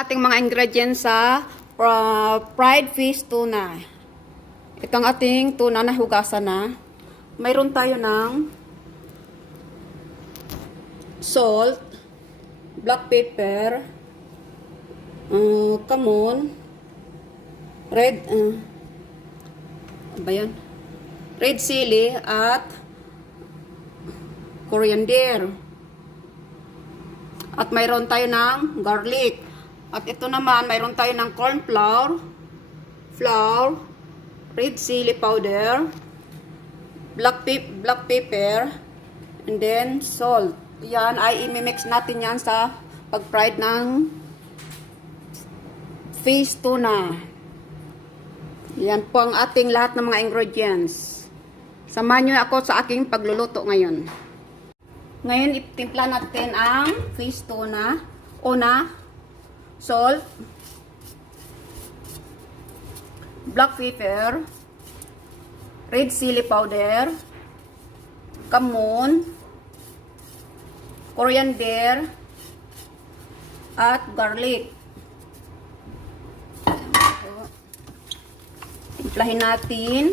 Ating mga ingredients sa fried fish tuna. Itong ating tuna na hugasan na. Mayroon tayo ng salt, black pepper, kamon, red red chili at coriander. At mayroon tayo ng garlic. At ito naman, mayroon tayo ng corn flour, red chili powder, black pepper, and then salt. Yan ay imimix natin yan sa pag-fried ng fish tuna. Yan po ang ating lahat ng mga ingredients. Samahan nyo ako sa aking pagluluto ngayon. Ngayon, itimpla natin ang fish tuna. Una, salt, black pepper, red chili powder, kamon, coriander, at garlic. Timplahin natin.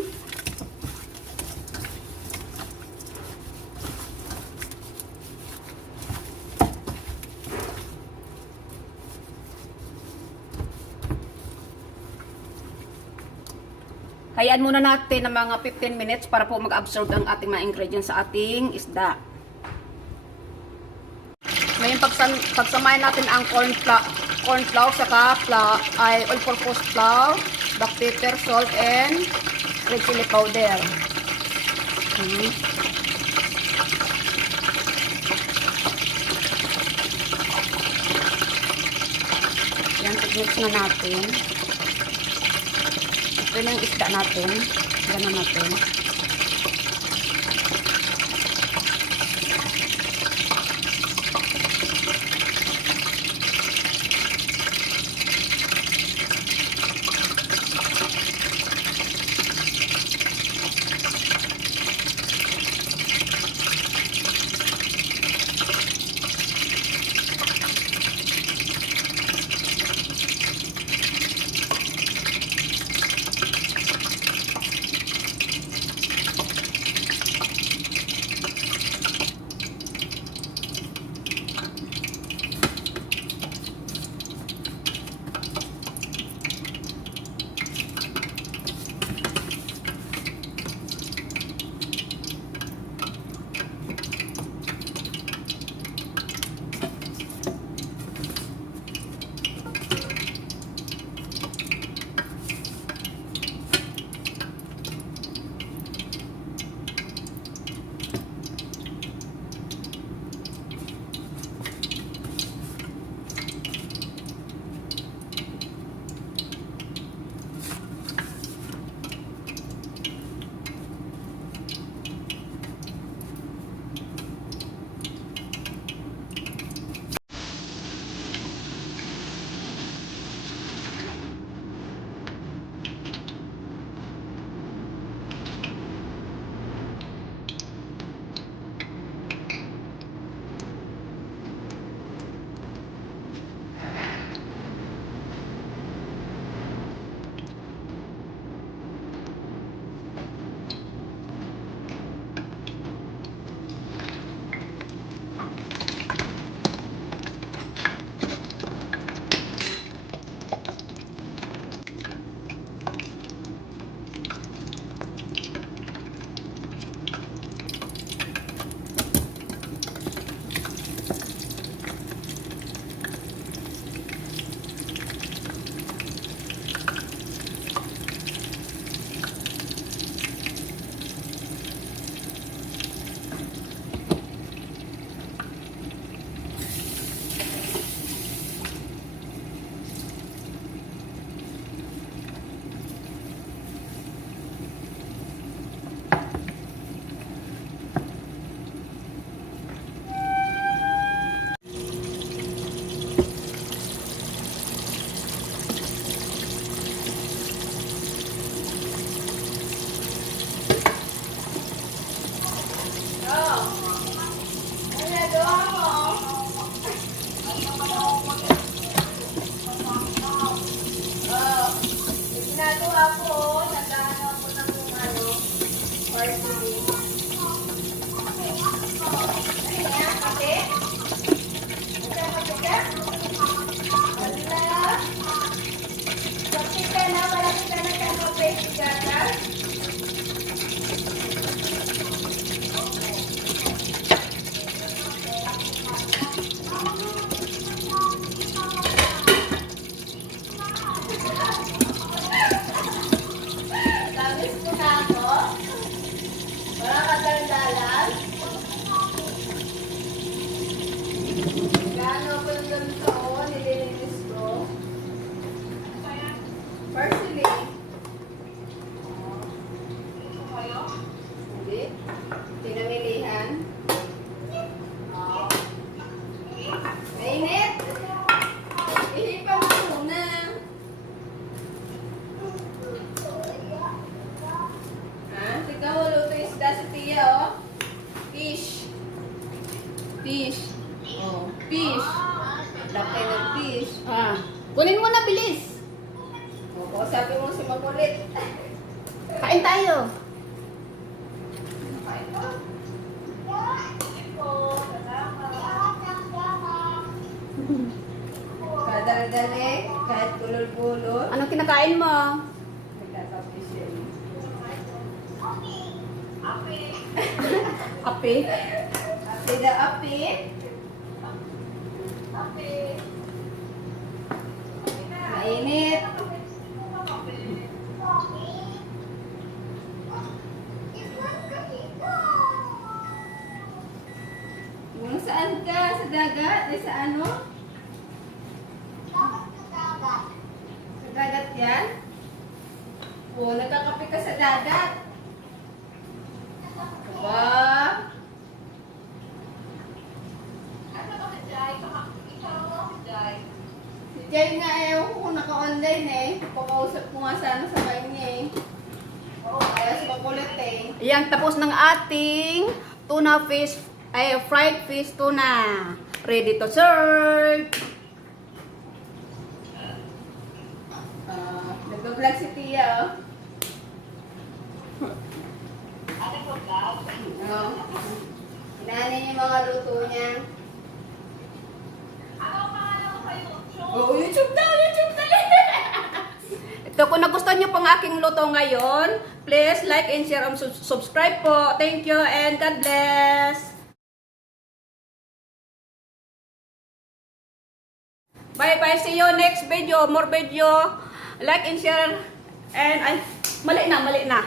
Hayaan muna natin ng mga 15 minutes para po mag-absorb ang ating mga ingredients sa ating isda. Ngayon, pagsamahin natin ang corn flour saka all-purpose flour, black pepper, salt, and red chili powder. Yan, mix na natin. Ito na yung isda natin. Gano'n natin. Nagagawa ko, nag-ano ako ng ano, parsley. Ano yan, kape? Kape ka? Wala. Kape ka na, malaki ka na kang kape, sigara. Labis ko na ako. Wala ka dalan. Gaano ko yung ganito, nililinis ko. Parsley. Hindi. Pinamilihan. Mainit. Ihipan mo muna. Tignan mo, luto yung isda si Tia, oh. Fish. Fish. Oh, fish. Laki ng fish. Kunin mo na, bilis. O, sabi mo si Makulit. Kain tayo. Kadal-dali, kahit gulol-gulol. Anong kinakain mo? Nagkakapi siya. Kape. Api na api. Mainit. Kung saan ka? Sa dagat? Ay, sa ano? Sa dagat yan? Oo, nagkakape ka sa dagat. Aba. Si Jay nga eh, ako kung naka-online eh. Pakausap ko nga sana sa kanya eh. Kaya sa Makulit eh. Ayan, tapos ng ating tuna fish, ay fried fish tuna. Ready to serve. Nag-vlog si Tia oh. Oh. Inanin yung mga luto niya. Oh, YouTube daw! YouTube daw! Ito, kung nagustuhan niyo pong aking luto ngayon, please like and share and subscribe po. Thank you and God bless. Bye-bye. See you next video. More video. Like and share. And ay, mali na.